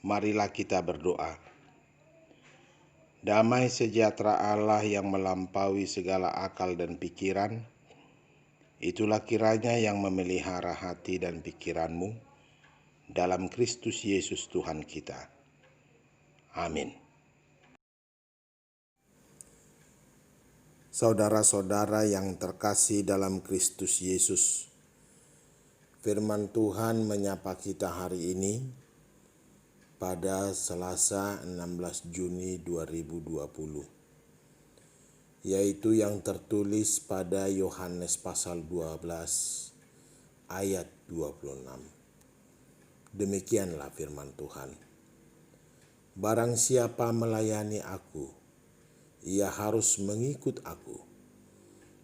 Marilah kita berdoa. Damai sejahtera Allah yang melampaui segala akal dan pikiran, itulah kiranya yang memelihara hati dan pikiranmu dalam Kristus Yesus Tuhan kita. Amin. Saudara-saudara yang terkasih dalam Kristus Yesus, firman Tuhan menyapa kita hari ini pada Selasa 16 Juni 2020, yaitu yang tertulis pada Yohanes pasal 12 ayat 26. Demikianlah firman Tuhan. Barang siapa melayani aku, ia harus mengikut aku,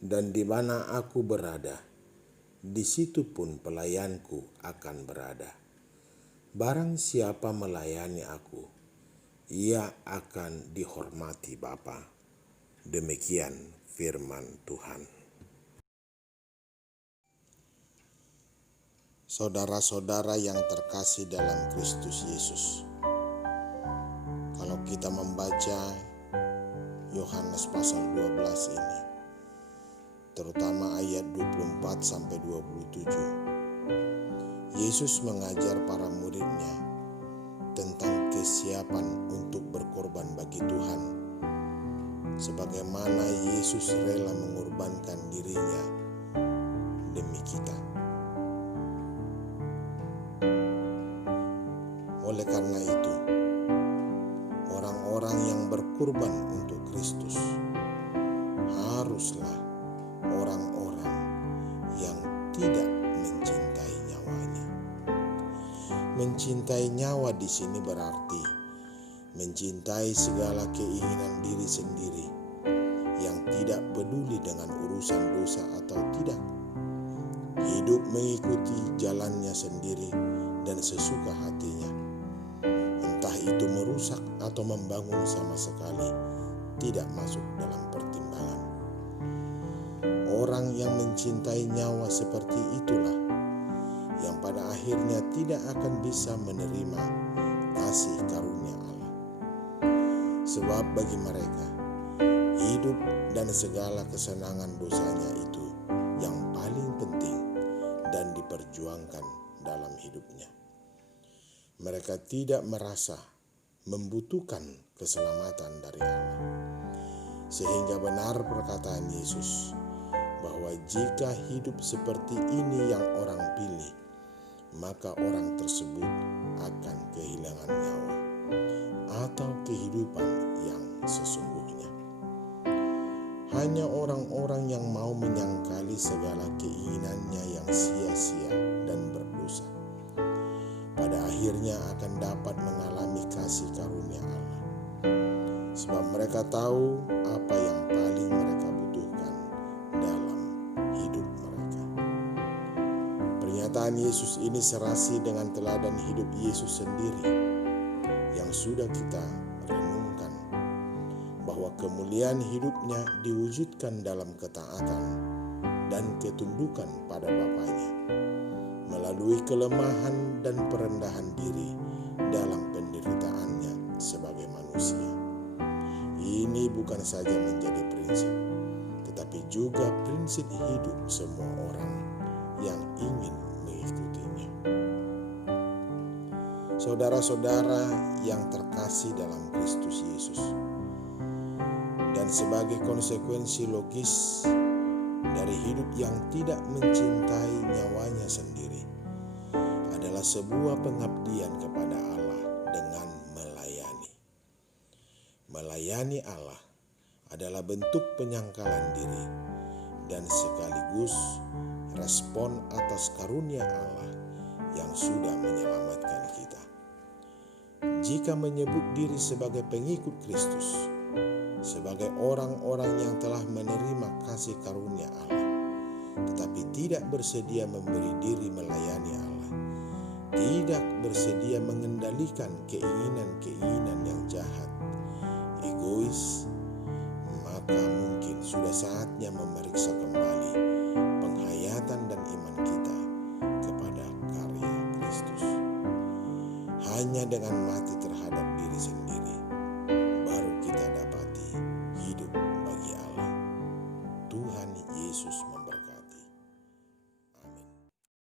dan di mana aku berada, di situ pun pelayanku akan berada. Barang siapa melayani aku, ia akan dihormati Bapa. Demikian firman Tuhan. Saudara-saudara yang terkasih dalam Kristus Yesus, kalau kita membaca Yohanes pasal 12 ini, terutama ayat 24 sampai 27, Yesus mengajar para muridnya tentang kesiapan untuk berkorban bagi Tuhan, sebagaimana Yesus rela mengorbankan dirinya demi kita. Oleh karena itu, orang-orang yang berkorban untuk Kristus haruslah orang-orang yang tidak mencintai nyawanya. Mencintai nyawa di sini berarti mencintai segala keinginan diri sendiri yang tidak peduli dengan urusan dosa atau tidak. Hidup mengikuti jalannya sendiri dan sesuka hatinya. Entah itu merusak atau membangun sama sekali tidak masuk dalam pertimbangan. Orang yang mencintai nyawa seperti itulah yang pada akhirnya tidak akan bisa menerima kasih karunia Allah. Sebab bagi mereka, hidup dan segala kesenangan dosanya itu yang paling penting dan diperjuangkan dalam hidupnya. Mereka tidak merasa membutuhkan keselamatan dari Allah. Sehingga benar perkataan Yesus bahwa jika hidup seperti ini yang orang pilih, maka orang tersebut akan kehilangan nyawa atau kehidupan yang sesungguhnya. Hanya orang-orang yang mau menyangkali segala keinginannya yang sia-sia dan berdosa, pada akhirnya akan dapat mengalami kasih karunia Allah. Sebab mereka tahu apa yang paling mereka butuhkan dalam hidup mereka. Pernyataan Yesus ini serasi dengan teladan hidup Yesus sendiri yang sudah kita renungkan, bahwa kemuliaan hidupnya diwujudkan dalam ketaatan dan ketundukan pada Bapanya, melalui kelemahan dan perendahan diri dalam penderitaannya sebagai manusia. Ini bukan saja menjadi prinsip, tetapi juga prinsip hidup semua orang yang ingin mengikutinya. Saudara-saudara yang terkasih dalam Kristus Yesus, dan sebagai konsekuensi logis dari hidup yang tidak mencintai nyawanya sendiri adalah sebuah pengabdian kepada Allah dengan melayani. Melayani Allah adalah bentuk penyangkalan diri dan sekaligus respon atas karunia Allah yang sudah menyelamatkan kita. Jika menyebut diri sebagai pengikut Kristus, sebagai orang-orang yang telah menerima kasih karunia Allah, tetapi tidak bersedia memberi diri melayani Allah, tidak bersedia mengendalikan keinginan-keinginan yang jahat, egois, maka mungkin sudah saatnya memeriksa kembali penghayatan dan iman kita kepada karya Kristus. hanya dengan mati